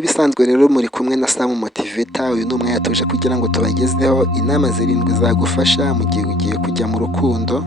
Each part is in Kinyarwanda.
Ibisanzwe rero muri kumwe na Sam Motivator. Uyu ni umwanya tuje kugira ngo tubagezeho inama 7 zagufasha mu gihe ugiye kujya mu rukundo.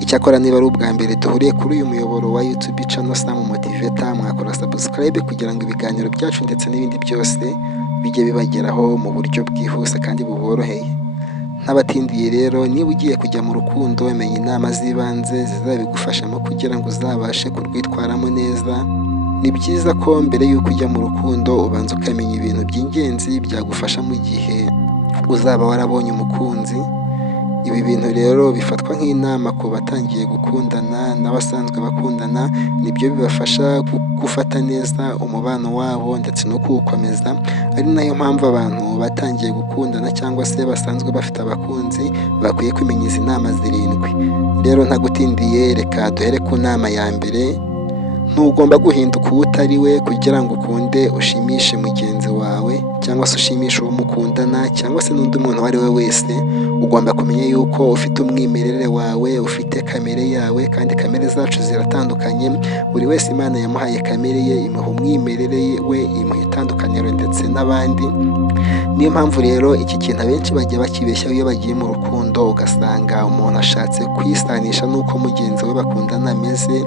Icyakora niba ari ubwa mbere duhuriye kuri uyu muyoboro wa YouTube channel Sam Motivator, mwakora subscribe kugira ngo ibiganiro byacu ndetse n'ibindi byose bijye bibageraho mu buryo bwihuse kandi buboroheye. N'abatindiye rero, niba ugiye kujya mu rukundo, menya inama z'ibanze zizabigufashamo kugira ngo uzabashe kurwitwaramo neza. Ni byiza ko mbere y'uko ujya mu rukundo ubanza ukamenya ibintu by'ingenzi byagufasha mu gihe uzaba warabonye umukunzi. Ibi bintu rero bifatwa nk'inama ku batangiye gukundana n'abasanzwe bakundana, nibyo bibafasha gufata neza umubano wabo ndetse no kuwukomeza. Ari nayo mpamvu abantu batangiye gukundana cyangwa se basanzwe bafite abakunzi bakwiye kumenya izi nama 7. Rero ntagutindiye, reka duhere ku nama ya mbere. Ntugomba guhinduka uwo utari we kugira ngo ukunde ushimishe mugenzi wawe cyangwa se ushimishe uwo mukundana cyangwa se n'undi muntu uwo ari we wese. Ugomba kumenya yuko ufite umwimerere wawe, ufite kamere yawe, kandi kamere zacu ziratandukanye. Buri wese Imana yamuhaye kamere ye, imuha umwimerere we, imuha itandukaniro ndetse n'abandi. Niyo mpamvu rero iki kintu abenshi bajya bakibeshyaho iyo bagiye mu rukundo, ugasanga umuntu ashatse kwisanisha n'uko mugenzi we bakundana ameze.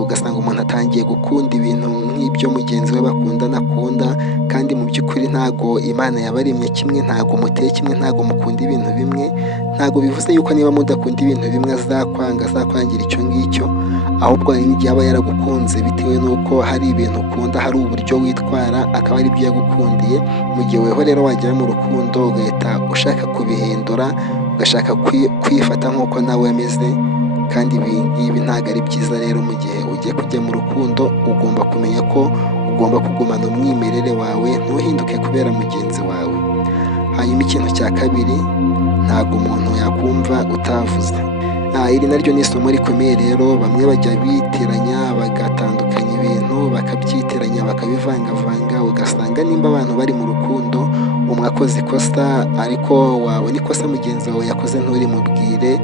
Ugasanga umuntu atangiye gukunda ibintu nk'ibyo mugenzi we bakundana akunda, kandi mu by'ukuri ntago Imana yabaremye kimwe, ntago muteye kimwe, ntago mukunda ibintu bimwe. Ntago bivuze yuko niba mudakunda ibintu bimwe azakwangira icyo ngicyo, ahubwo hari n'igihe aba yaragukunze bitewe n'uko hari ibintu ukunda, hari uburyo witwara, akaba ari byo yagukundiye. Mu gihe weho rero wagera mu rukundo ugahita ushaka kubihindura, ugashaka kwifata nk'uko nawe ameze, kandi ibi ngibi ntabwo ari byiza. Rero mu gihe ugiye kujya mu rukundo ugomba kumenya ko ugomba kugumana umwimerere wawe, ntuhinduke kubera mugenzi wawe. Hanyuma ikintu cya kabiri, ntabwo umuntu yakumva utavuze. Iri naryo ni isomo rikomeye rero. Bamwe bajya bitiranya bagatandukanya ibintu, bakabyitiranya bakabivangavanga, ugasanga nimba abantu bari mu rukundo, umwe akoze ikosa ariko wabona ikosa mugenzi wawe yakoze nturimubwire,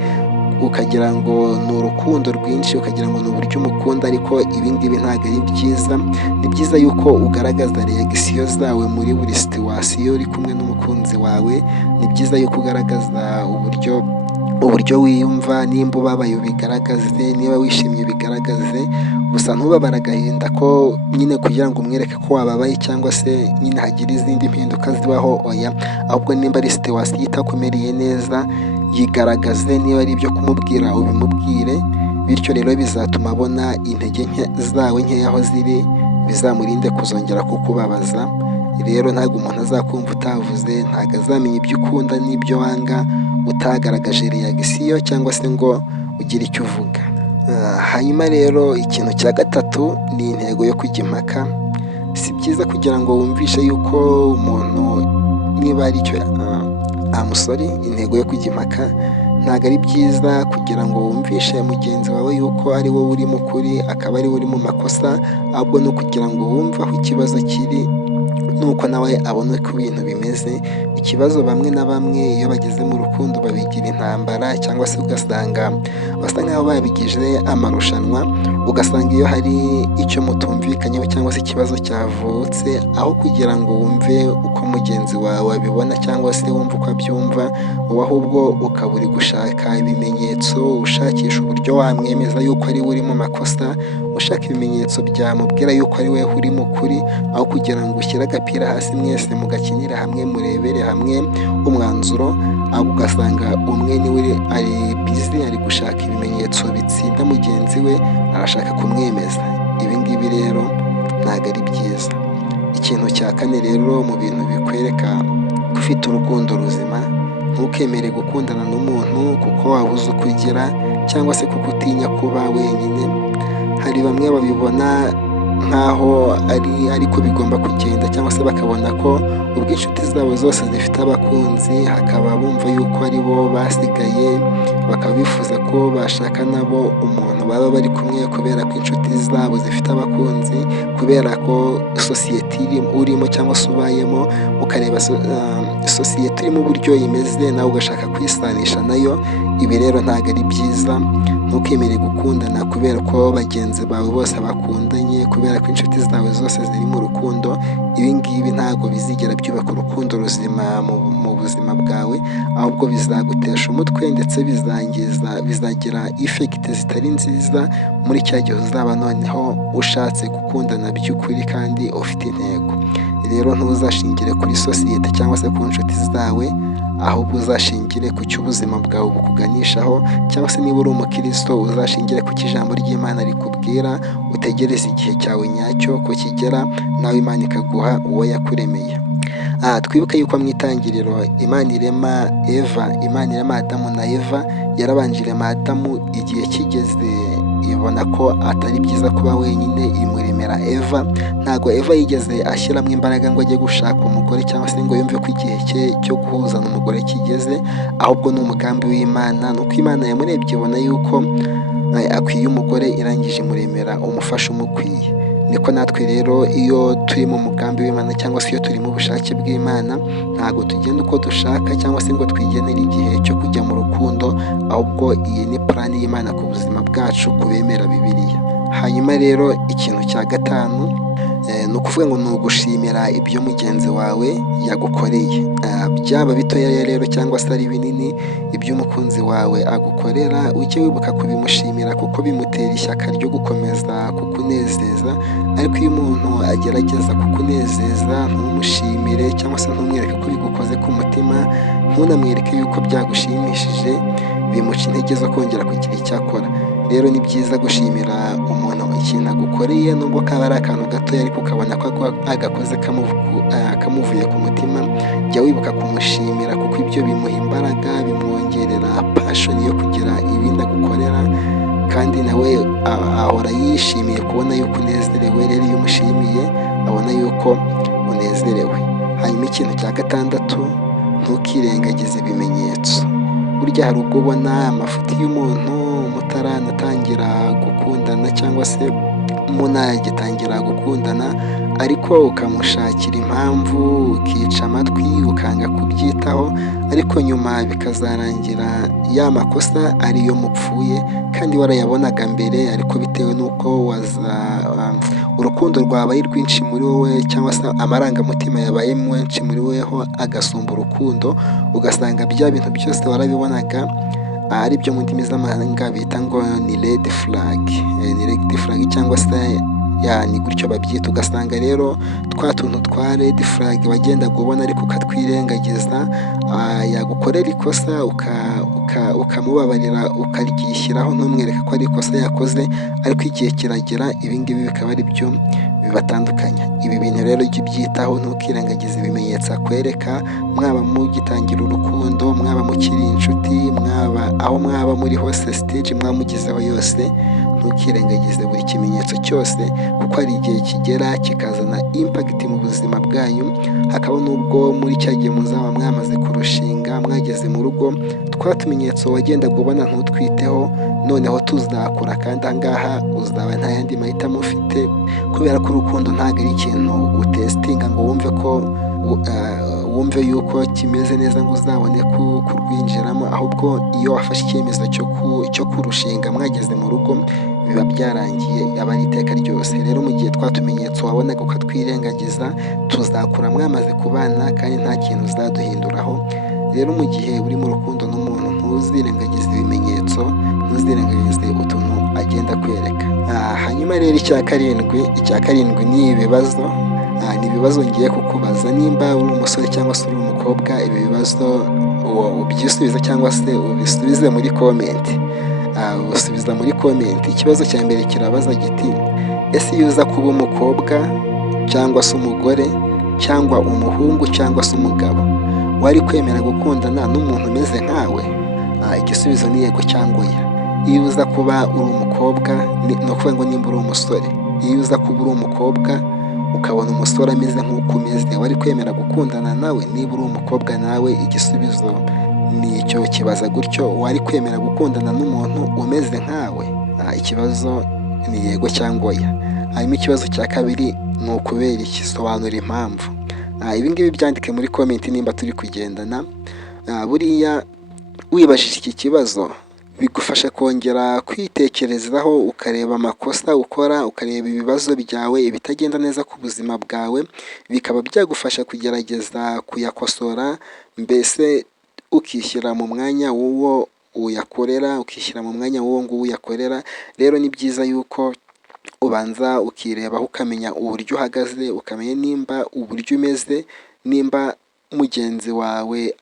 ukagira ngo ni urukundo rwinshi, ukagira ngo ni uburyo umukunda, ariko ibi ngibi ntabwo ari byiza. Ni byiza yuko ugaragaza reagisiyo zawe muri buri situwasiyo uri kumwe n'umukunzi wawe. Ni byiza yuko ugaragaza uburyo wiyumva, nimba ubabaye ubigaragaze, niba wishimye ubigaragaze. Gusa ntubabare agahinda ko nyine kugira ngo umwereke ko wababaye cyangwa se nyine hagira izindi mpinduka zibaho, oya. Ahubwo nimba ari situwasiyo itakumereye neza, yigaragaze. Niba ari ibyo kumubwira ubimubwire, bityo rero bizatuma abona intege nke zawe nkeya aho ziri, bizamurinde kuzongera kukubabaza. Rero ntabwo umuntu azakumva utavuze, ntabwo azamenya ibyo ukunda n'ibyo wanga utagaragaje reagisiyo cyangwa se ngo ugire icyo uvuga. Hanyuma rero ikintu cya gatatu ni intego yo kujya impaka. Si byiza kugira ngo wumvishe yuko umuntu, niba ari cyo intego yo kujya impaka, ntabwo ari byiza kugira ngo wumvishe mugenzi wawe yuko ari wowe uri mu kuri, akaba ari we uri mu makosa. Ahubwo ni ukugira ngo wumve aho ikibazo kiri, nuko nawe abona uko ibintu bimeze. Ikibazo bamwe na bamwe iyo bageze mu rukundo babigira intambara, cyangwa se ugasanga basa nk'aho babigize amarushanwa. Ugasanga iyo hari icyo mutumvikanyeho cyangwa se ikibazo cyavutse, aho kugira ngo wumve uko mugenzi wawe abibona cyangwa se wumve uko abyumva, wowe ahubwo ukaba uri gushaka ibimenyetso, ushakisha uburyo wamwemeza yuko ari we uri mu makosa, ushaka ibimenyetso byamubwira yuko ari we uri mu kuri, aho kugira ngo ushyire agapira hasi mwese mugakinire hamwe, murebere hamwe umwanzuro. Ahubwo ugasanga umwe niwe ari bizi, ari gushaka ibimenyetso bitsinda mugenzi we, arashaka kumwemeza. Ibi ngibi rero ntabwo ari byiza. Ikintu cya kane rero mu bintu bikwereka ko ufite urukundo ruzima, ntukemere gukundana n'umuntu kuko wabuze uko ugira cyangwa se kuko utinya kuba wenyine. Hari bamwe babibona nk'aho ariko bigomba kugenda, cyangwa se bakabona ko ubwo inshuti zabo zose zifite abakunzi, hakaba bumva yuko ari bo basigaye, bakaba bifuza ko bashaka nabo umuntu baba bari kumwe, kubera ko inshuti zabo zifite abakunzi, kubera ko sosiyete urimo cyangwa se ubayemo, ukareba sosiyete urimo uburyo imeze, nawe ugashaka kwisanisha nayo. Ibi rero ntabwo ari byiza. Ntukemere gukundana kubera ko bagenzi bawe bose bakundanye, kubera kubera ko inshuti zawe zose ziri mu rukundo. Ibi ngibi ntabwo bizigera byubaka urukundo ruzima mu buzima bwawe, ahubwo bizagutesha umutwe ndetse bizagira effect zitari nziza muri cya gihe uzaba noneho ushatse gukundana by'ukuri kandi ufite intego. Rero ntuzashingire kuri sosiyete cyangwa se ku nshuti zawe, ahubwo uzashingire ku cyo ubuzima bwawe bukuganishaho, cyangwa se niba uri umukristo uzashingire ku cyo ijambo ry'Imana rikubwira, utegereze igihe cyawe nyacyo ko kigera, nawe Imana ikaguha uwo yakuremeye. Twibuke yuko mu itangiriro Imana irema Adamu na Eva, yarabanje irema Adamu, igihe kigeze ibona ko atari byiza kuba wenyine, imuremera Eva. Ntabwo Eva yigeze ashyiramo imbaraga ngo ajye gushaka umugore cyangwa se ngo yumve ko igihe cye cyo guhuzana umugore kigeze, ahubwo ni umugambi w'Imana. Nuko Imana yamurebye ibona yuko akwiye umugore, irangije imuremera umufasha umukwiye. Niko natwe rero iyo turi mu mugambi w'Imana cyangwa se iyo turi mu bushake bw'Imana, ntabwo tugenda uko dushaka cyangwa se ngo twigenere igihe cyo kujya mu rukundo, ahubwo iyi ni plan y'Imana ku buzima bwacu ku bemera Bibiliya. Hanyuma rero ikintu cya gatanu ni ukuvuga ngo ni ugushimira ibyo mugenzi wawe yagukoreye, byaba bitoya rero cyangwa se ari binini. Ibyo umukunzi wawe agukorera ujye wibuka kubimushimira, kuko bimutera ishyaka ryo gukomeza kukunezeza. Ariko iyo umuntu agerageza kukunezeza ntumushimire cyangwa se ntumwereke ko bigukoze ku mutima, ntunamwereke yuko byagushimishije, bimuca intege zo kongera kugira icyo akora. Rero ni byiza gushimira umuntu ikintu agukoreye, nubwo kaba ari akantu gatoya ariko ukabona ko agakoze kamuvuye ku mutima. Jya wibuka kumushimira, kuko ibyo bimuha imbaraga, bimwongerera passion yo kugira ibindi agukorera, kandi nawe ahora yishimiye kubona yuko unezerewe. Rero iyo umushimiye abona yuko unezerewe. Hanyuma ikintu cya gatandatu, ntukirengagize ibimenyetso. Burya hari ubwo ubona amafuti y'umuntu mutaranatangira gukundana cyangwa se munagitangira gukundana, ariko ukamushakira impamvu, ukica amatwi, ukanga kubyitaho, ariko nyuma bikazarangira ya makosa ariyo mupfuye kandi warayabonaga mbere, ariko bitewe n'uko urukundo rwabaye rwinshi muri wowe cyangwa se amarangamutima yabaye menshi muri weho agasumba urukundo, ugasanga bya bintu byose warabibonaga ari byo mu ndimi z'amahanga bita ngo ni red flag, cyangwa se ni gutyo babyita. Ugasanga rero twa tuntu twa red flag wagendaga ubona ariko ukatwirengagiza, yagukorera ikosa ukamubabarira, ukaryishyiraho, ntumwereke ko ari ikosa yakoze, ariko igihe kiragera ibingibi bikaba ari byo bibatandukanya. Ibi bintu rero jya ubyitaho, ntukirengagize ibimenyetso akwereka, mwaba mugitangira urukundo, mwaba mukiri inshuti, aho mwaba muri hose, stage mwamugezeho yose, ntukirengagize buri kimenyetso cyose, kuko hari igihe kigera kikazana impact mu buzima bwanyu. Hakaba n'ubwo muri cya gihe muzaba mwamaze kurushinga, mwageze mu rugo, twa tumenyetso wagendaga ubona ntutwiteho, noneho tuzakura, kandi aha ngaha uzaba nta yandi mahitamo ufite, kubera ko urukundo ntabwo ari ikintu utesitinga ngo wumve yuko kimeze neza ngo uzabone kurwinjiramo, ahubwo iyo wafashe icyemezo cyo kurushinga mwageze mu rugo, biba byarangiye, aba ari iteka ryose. Rero mu gihe twa tumenyetso wabonaga ukatwirengagiza, tuzakura mwamaze kubana kandi nta kintu uzaduhinduraho. Rero mu gihe uri mu rukundo n'umuntu, ntuzirengagize ibimenyetso, ntuzirengagize utuntu agenda akwereka. Hanyuma rero icya karindwi ni ibibazo. Ni ibibazo ngiye kukubaza, nimba uri umusore cyangwa se uri umukobwa, ibi bibazo ubyisubize cyangwa se ubisubize muri comment. Usubiza muri comment. Ikibazo cya mbere kirabaza giti: ese iyo uza kuba umukobwa cyangwa se umugore cyangwa umuhungu cyangwa se umugabo, wari kwemera gukundana n'umuntu umeze nkawe? Igisubizo ni yego cyangwa oya. Iyo uza kuba uri umukobwa, ni ukuvuga ngo nimba uri umusore, iyo uza kuba uri umukobwa ukabona umusore ameze nk'uko umeze, wari kwemera gukundana nawe? Niba uri umukobwa nawe, igisubizo ni icyo kibaza gutyo, wari kwemera gukundana n'umuntu umeze nkawe? Ikibazo ni yego cyangwa oya. Hanyuma ikibazo cya kabiri ni ukubera iki, sobanura impamvu. Ibi ngibi byandike muri comment nimba turi kugendana. Buriya wibajije iki kibazo bigufasha kongera kwitekerezaho ukareba amakosa ukora, ukareba ibibazo byawe, ibitagenda neza ku buzima bwawe, bikaba byagufasha kugerageza kuyakosora, mbese ukishyira mu mwanya w'uwo uyakorera, ukishyira mu mwanya w'uwo nguwo uyakorera. Rero ni byiza yuko ubanza ukirebaho ukamenya uburyo uhagaze, ukamenya nimba uburyo umeze, nimba mugenzi wawe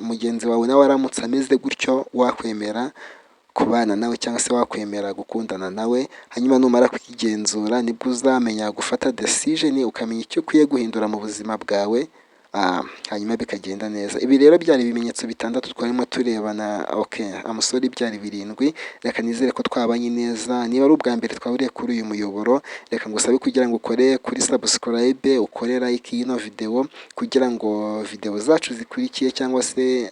mugenzi wawe nawe aramutse ameze gutyo wakwemera kubana nawe cyangwa se wakwemera gukundana nawe. Hanyuma numara kwigenzura nibwo uzamenya gufata decision, ukamenya icyo ukwiye guhindura mu buzima bwawe, hanyuma bikagenda neza. Ibi rero byari ibimenyetso bitandatu twarimo turebana, amusore byari birindwi. Reka nizere ko twabanye neza. Niba ari ubwa mbere twahuriye kuri uyu muyoboro, reka ngusabe kugira ngo ukore kuri subscribe, ukore like y'ino video, kugira ngo video zacu zikurikiye cyangwa se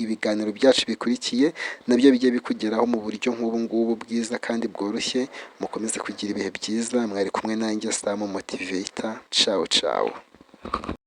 ibiganiro byacu bikurikiye nabyo bijye bikugeraho mu buryo nk'ubu ngubu bwiza kandi bworoshye. Mukomeze kugira ibihe byiza. Mwari kumwe nanjye Sam Motivator. Ciao ciao.